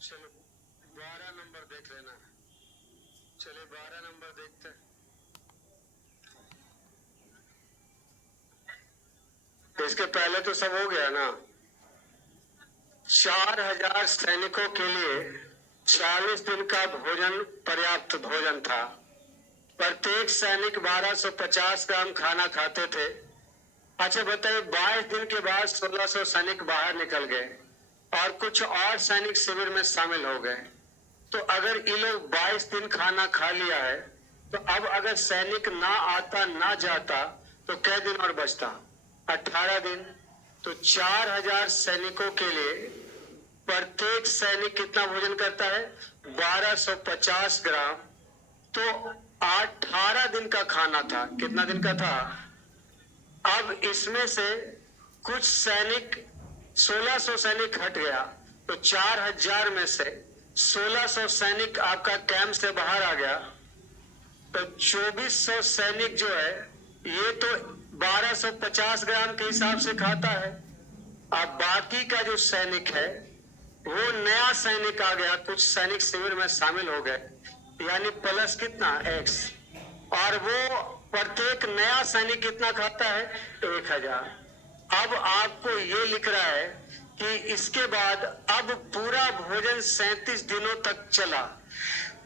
चलो 12 नंबर देख लेना। चलिए 12 नंबर देखते हैं। इसके पहले तो सब हो गया ना। 4000 सैनिकों के लिए 40 दिन का भोजन पर्याप्त भोजन था। प्रत्येक सैनिक 1250 ग्राम खाना खाते थे। अच्छा बताइए, 22 दिन के बाद 1600 सैनिक बाहर निकल गए और कुछ और सैनिक शिविर में शामिल हो गए। तो अगर ये लोग 22 दिन खाना खा लिया है, तो अब अगर सैनिक ना आता ना जाता तो कै दिन और बचता? 18 दिन। तो 4000 सैनिकों के लिए प्रत्येक सैनिक कितना भोजन करता है? 1250 ग्राम। तो 18 दिन का खाना था। कितना दिन का था? अब इसमें से कुछ सैनिक 1600 सैनिक हट गया, तो 4000 में से 1600 सैनिक आपका कैंप से बाहर आ गया, तो 2400 सैनिक जो है ये तो 1250 ग्राम के हिसाब से खाता है। अब बाकी का जो सैनिक है वो नया सैनिक आ गया, कुछ सैनिक शिविर में शामिल हो गए, यानी प्लस कितना? एक्स। और वो प्रत्येक नया सैनिक कितना खाता है? 1000। अब आपको ये लिख रहा है कि इसके बाद अब पूरा भोजन 37 दिनों तक चला।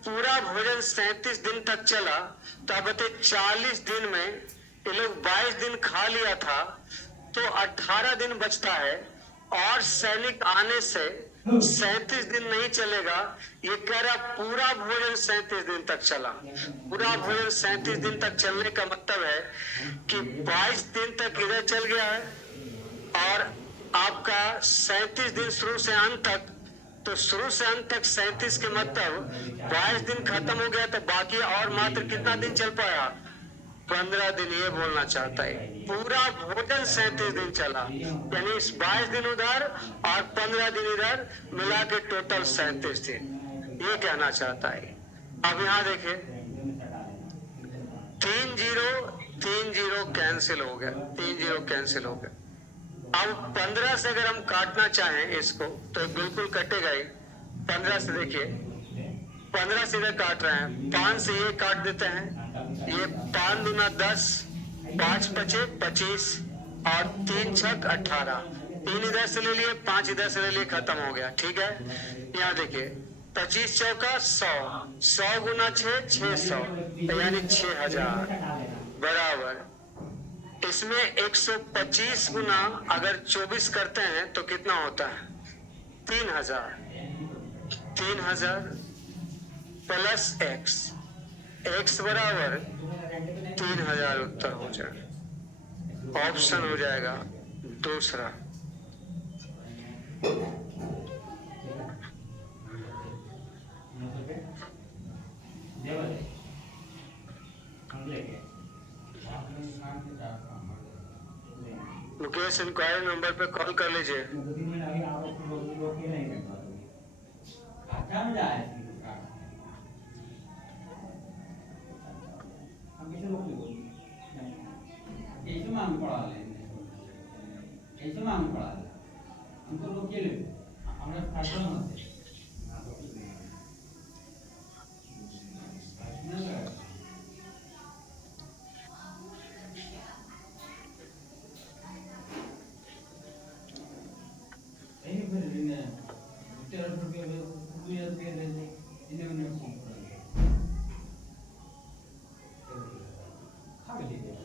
पूरा भोजन 37 दिन तक चला, तो अब बताइए 40 दिन में ये लोग 22 दिन खा लिया था, तो 18 दिन बचता है। और सैनिक आने से 37 दिन नहीं चलेगा। ये कह रहा पूरा भोजन 37 दिन तक चला। पूरा भोजन 37 दिन तक चलने का मतलब है कि 22 दिन तक इधर चल गया है और आपका 37 दिन शुरू से अंत तक। तो शुरू से अंत तक 37 के मतलब 22 दिन खत्म हो गया, तो बाकी और मात्र कितना दिन चल पाया? 15 दिन। ये बोलना चाहता है पूरा भोजन 37 दिन चला, यानी 22 दिन उधर और 15 दिन इधर, मिला के टोटल 37 दिन, ये कहना चाहता है। अब यहाँ देखिए 3 0 कैंसिल हो गया, 3 0 कैंसिल हो गया। अब 15 से अगर हम काटना चाहें इसको तो बिल्कुल कटेगा ही। 15 से देखिए, 15 से इधर काट रहे हैं, 5 से ये काट देते हैं, ये 5 दूना 10, 5 पचे 25 और 3 छक 18। 3 इधर से ले लिए, 5 इधर से ले लिए, खत्म हो गया। ठीक है, यहाँ देखिए 25 चौका 100, 100 गुना 6 600, यानी 6000 बराबर। इसमें 125 गुना अगर 24 करते हैं तो कितना होता है? 3000। 3000 प्लस एक्स, एक्स बराबर 3000 उत्तर हो जाएगा। ऑप्शन हो जाएगा दूसरा। मुकेश इंक्वायरी नंबर पे कॉल कर लीजिए।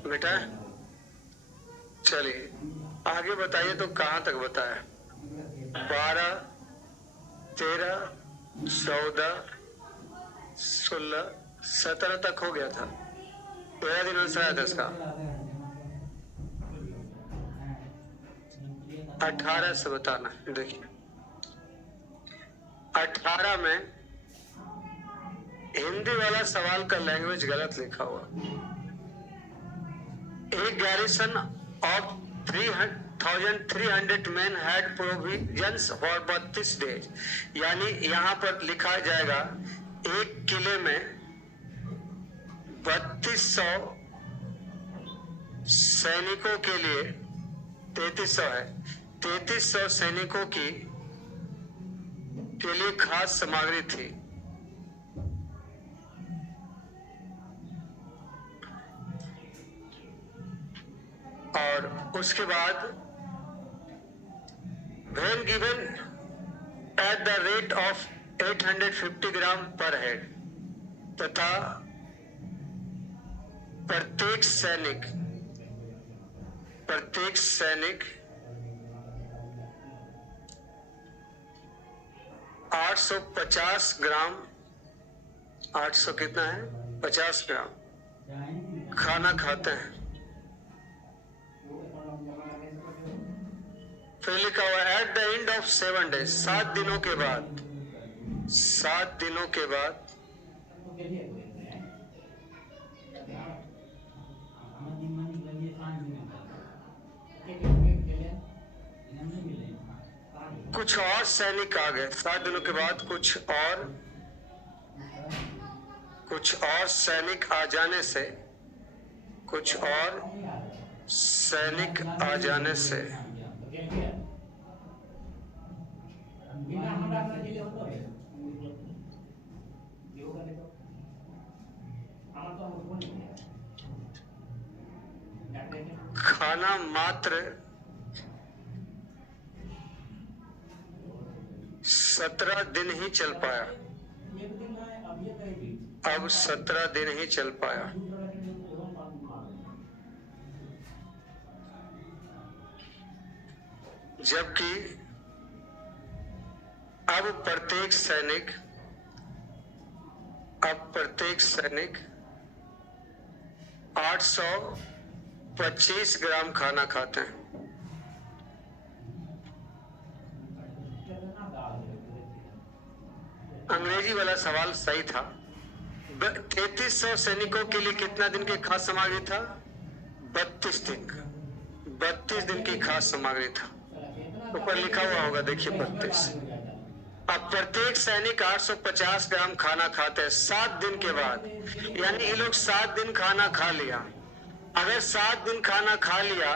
बेटा चलिए आगे बताइए, तो कहां तक बताया? 12, 13, 14, 16, 17 तक हो गया था। 13 दिन आंसर आया था इसका। 18 से बताना। देखिए 18 में हिंदी वाला सवाल का लैंग्वेज गलत लिखा हुआ। एक garrison of 3,300 man had provisions for 32 days, यानी यहां पर लिखा जाएगा एक किले में 3200 सैनिकों के लिए, 3300 है, 3300 सैनिकों की के लिए खास सामग्री थी। और उसके बाद when given at the rate of 850 ग्राम पर हेड तथा प्रत्येक सैनिक 850 ग्राम, 800 कितना है, 50 ग्राम खाना खाते हैं। फिर लिखा हुआ at the end of 7 days, 7 दिनों के बाद, 7 दिनों के बाद कुछ और सैनिक आ गए। 7 दिनों के बाद कुछ और सैनिक आ जाने से, कुछ और सैनिक आ जाने से खाना मात्र 17 दिन ही चल पाया। अब 17 दिन ही चल पाया। जबकि अब प्रत्येक सैनिक 825 ग्राम खाना खाते हैं। अंग्रेजी वाला सवाल सही था। 3300 सैनिकों के लिए कितना दिन की खास सामग्री था? 32 दिन। 32 दिन की खास सामग्री था। ऊपर लिखा हुआ होगा, देखिए 32। अब प्रत्येक सैनिक 850 ग्राम खाना खाते हैं 7 दिन के बाद, यानी ये लोग 7 दिन खाना खा लिया। अगर 7 दिन खाना खा लिया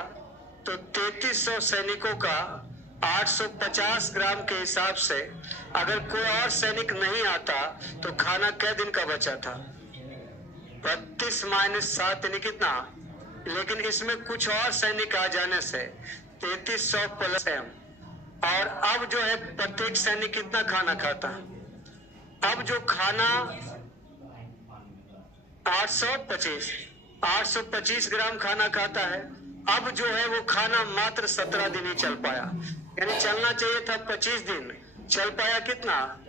तो 3300 सैनिकों का 850 ग्राम के हिसाब से अगर कोई और सैनिक नहीं आता तो खाना कै दिन का बचा था? 32 माइनस 7 यानी कितना? लेकिन इसमें कुछ और सैनिक आ जाने से 3300 प्लस m, और अब जो है प्रत्येक सैनिक कितना खाना खाता? अब जो खाना 825 ग्राम खाना खाता है, अब जो है वो खाना मात्र 17 दिन ही चल पाया। यानी चलना चाहिए था 25 दिन, चल पाया कितना?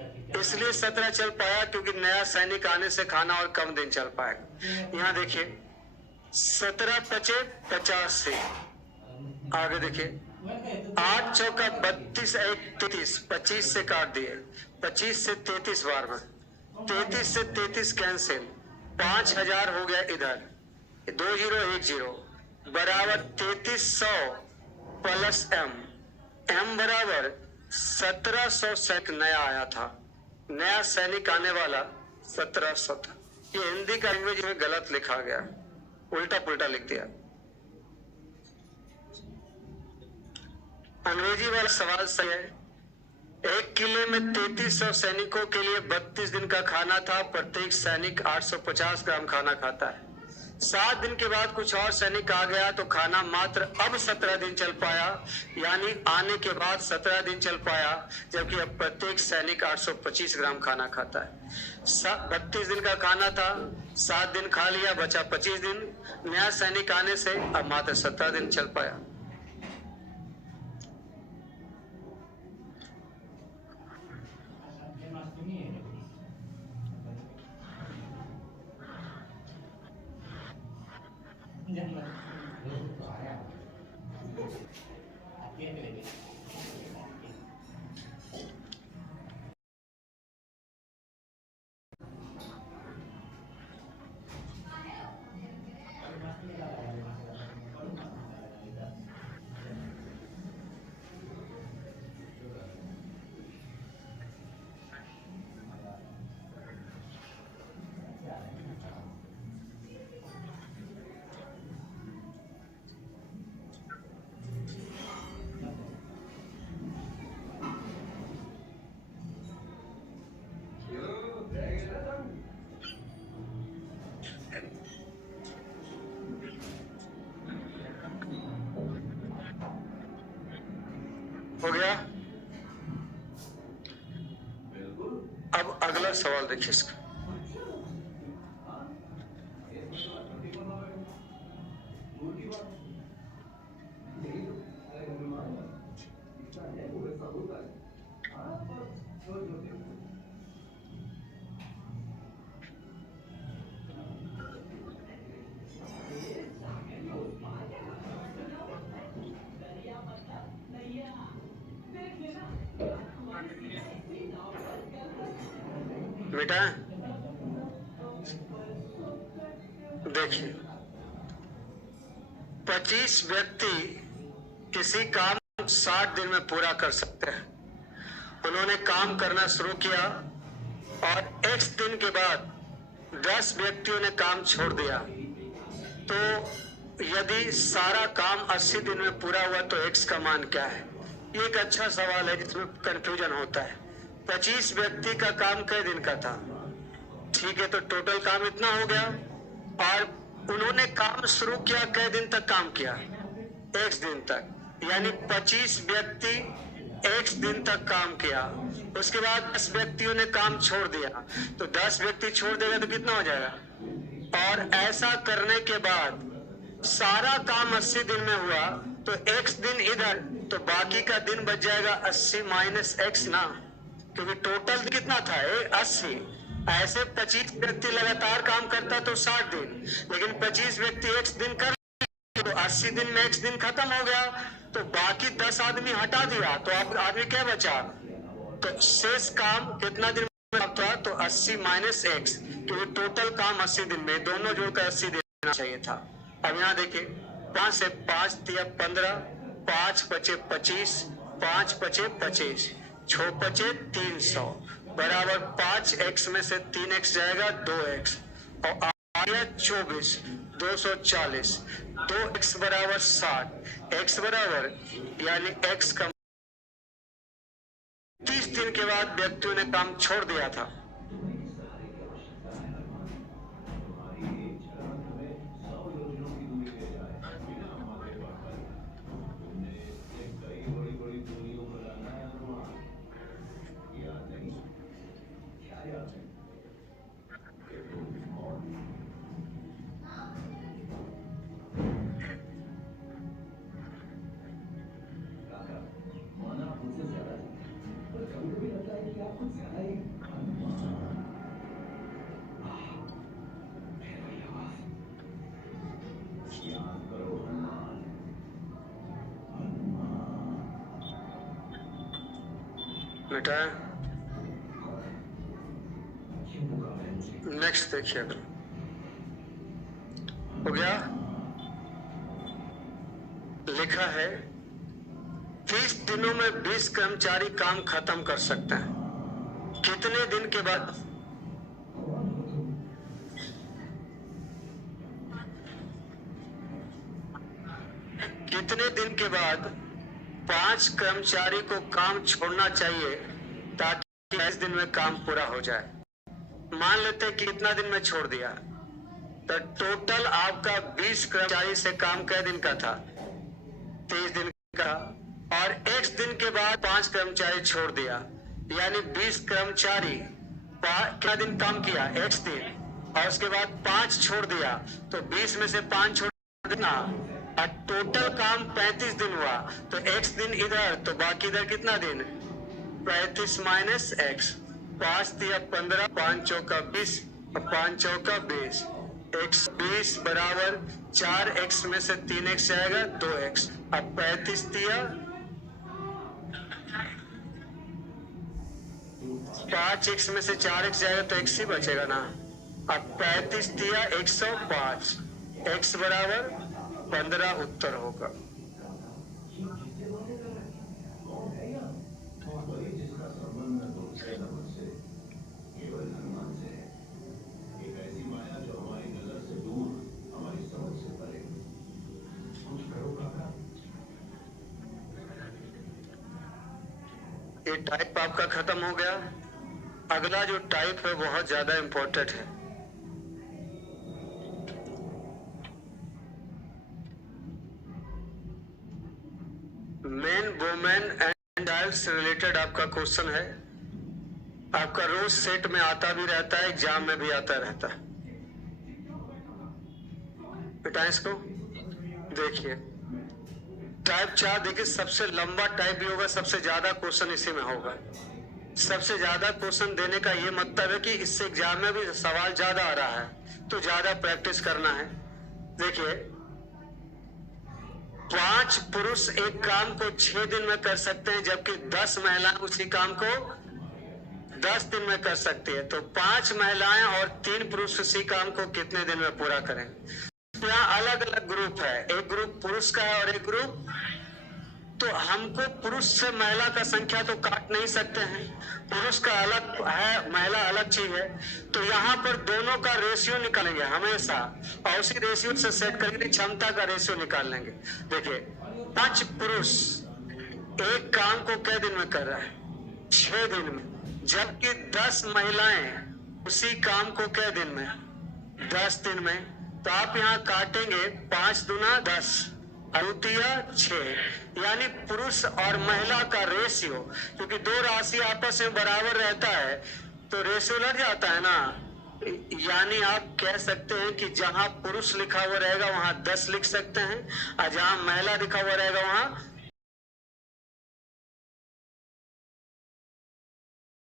इसलिए 17 चल पाया क्योंकि नया सैनिक आने से खाना और कम दिन चल पाएगा। यहाँ देखिए 17 पचे 50 से आगे देखिए 8 चौका 32, 1 33, 25 से काट दिए, 25 से 33 बार में, 33 से 33 कैंसिल, 5000 हो गया इधर, 2010 बराबर 3300 प्लस m बराबर 1700 सैनिक नया आया था। नया सैनिक आने वाला 1700 था। ये हिंदी का लैंग्वेज में गलत लिखा गया, उल्टा पुल्टा लिख दिया। अंग्रेजी वाला सवाल सही है। एक किले में 3300 सैनिकों के लिए 32 दिन का खाना था। प्रत्येक सैनिक 850 ग्राम खाना खाता है। 7 दिन के बाद कुछ और सैनिक आ गया तो खाना मात्र अब 17 दिन चल पाया, यानी आने के बाद 17 दिन चल पाया, जबकि अब प्रत्येक सैनिक 825 ग्राम खाना खाता है। 32 दिन का खाना था, 7 दिन खा लिया, बचा 25 दिन। नया सैनिक आने से अब मात्र 17 दिन चल पाया। गया। अब अगला सवाल देखिए इसका। बेटा देखिए, 25 व्यक्ति किसी काम 60 दिन में पूरा कर सकते हैं। उन्होंने काम करना शुरू किया और X दिन के बाद 10 व्यक्तियों ने काम छोड़ दिया। तो यदि सारा काम 80 दिन में पूरा हुआ तो X का मान क्या है? ये एक अच्छा सवाल है जिसमें कंफ्यूजन होता है। 25 व्यक्ति का काम कई दिन का था? ठीक है, तो टोटल काम इतना हो गया। और उन्होंने काम शुरू किया, कई दिन तक काम किया? X दिन तक, यानी 25 व्यक्ति X दिन तक काम किया। उसके बाद 10 व्यक्तियों ने काम छोड़ दिया, तो 10 व्यक्ति छोड़ देगा तो कितना हो जाएगा? और ऐसा करने के बाद सारा काम 80 दिन में हुआ तो X दिन इधर, तो बाकी का दिन बच जाएगा 80 माइनस X ना, क्योंकि टोटल कितना था? 80। ऐसे 25 व्यक्ति लगातार काम करता तो 60 दिन, लेकिन 25 व्यक्ति X दिन कर तो 80 दिन में X दिन खत्म हो गया, तो बाकी 10 आदमी हटा दिया, तो अब आदमी क्या बचा? तो शेष काम कितना दिन में था? तो 80 माइनस X, क्योंकि टोटल काम 80 दिन में, दोनों जोड़कर 80 दिन चाहिए था। अब यहाँ देखिए, 5 से 5 दिया 15, 5 बचे 25, 5 बचे 25, 6 बचे 300 बराबर 5X में से 3X जाएगा 2X और आया 24, 240, 2X बराबर 60, X बराबर, यानी X का 30 दिन के बाद व्यक्तियों ने काम छोड़ दिया था। बेटा नेक्स्ट देखिए, अगर हो गया, लिखा है 30 दिनों में 20 कर्मचारी काम खत्म कर सकते हैं। कितने दिन के बाद? कितने दिन के बाद 5 कर्मचारी को काम छोड़ना चाहिए ताकि 22 दिन में काम पूरा हो जाए? मान लेते हैं कि कितना दिन में छोड़ दिया, तो टोटल आपका 20 कर्मचारी से काम कै दिन का था? 30 दिन का। और X दिन के बाद 5 कर्मचारी छोड़ दिया, यानी 20 कर्मचारी कितना दिन काम किया? X दिन, और उसके बाद 5 छोड़ दिया, तो 20 में से 5 छोड़ देना, और टोटल काम 35 दिन हुआ, तो X दिन इधर, तो बाकी इधर कितना दिन? 35 माइनस X, 5 दिया 15, 5 चौका 20, 5 चौका 20, X 20 बराबर 4X में से 3X जाएगा 2X। अब 35 दिया, 5X में से 4X जाएगा तो X ही बचेगा ना। अब 35 दिया 105, X बराबर 15 उत्तर होगा। ये टाइप आपका खत्म हो गया। अगला जो टाइप है बहुत ज्यादा इंपॉर्टेंट है। मेन, वुमेन एंड एंड आइल्स से रिलेटेड आपका क्वेश्चन है। आपका रोज सेट में आता भी रहता है, एग्जाम में भी आता रहता है। बेटा इसको देखिए, टाइप 4 देखिए, सबसे लंबा टाइप भी होगा, सबसे ज्यादा क्वेश्चन इसी में होगा। सबसे ज्यादा क्वेश्चन देने का ये मतलब है कि इससे एग्जाम में भी सवाल ज्यादा आ रहा है, तो ज्यादा प्रैक्टिस करना है। देखिए, 5 पुरुष एक काम को 6 दिन में कर सकते हैं, जबकि 10 महिलाएं उसी काम को 10 दिन में कर सकती है। तो 5 महिलाएं और 3 पुरुष उसी काम को कितने दिन में पूरा करें? यहाँ अलग अलग ग्रुप है, एक ग्रुप पुरुष का है और एक ग्रुप, तो हमको पुरुष से महिला का संख्या तो काट नहीं सकते हैं, पुरुष का अलग है, महिला अलग चीज है। तो यहाँ पर दोनों का रेशियो निकालेंगे हमेशा, और उसी रेशियो से सेट करके क्षमता का रेशियो निकाल लेंगे। देखिए, 5 पुरुष एक काम को कै दिन में कर रहा है? 6 दिन में, जबकि 10 महिलाएं उसी काम को कै दिन में? 10 दिन में। तो आप यहाँ काटेंगे 5 दूना 10, द्वितीय 6, यानी पुरुष और महिला का रेशियो, क्योंकि दो राशि आपस में बराबर रहता है तो रेशियो लग जाता है ना। यानी आप कह सकते हैं कि जहां पुरुष लिखा हुआ रहेगा वहां 10 लिख सकते हैं, और जहां महिला लिखा हुआ रहेगा वहां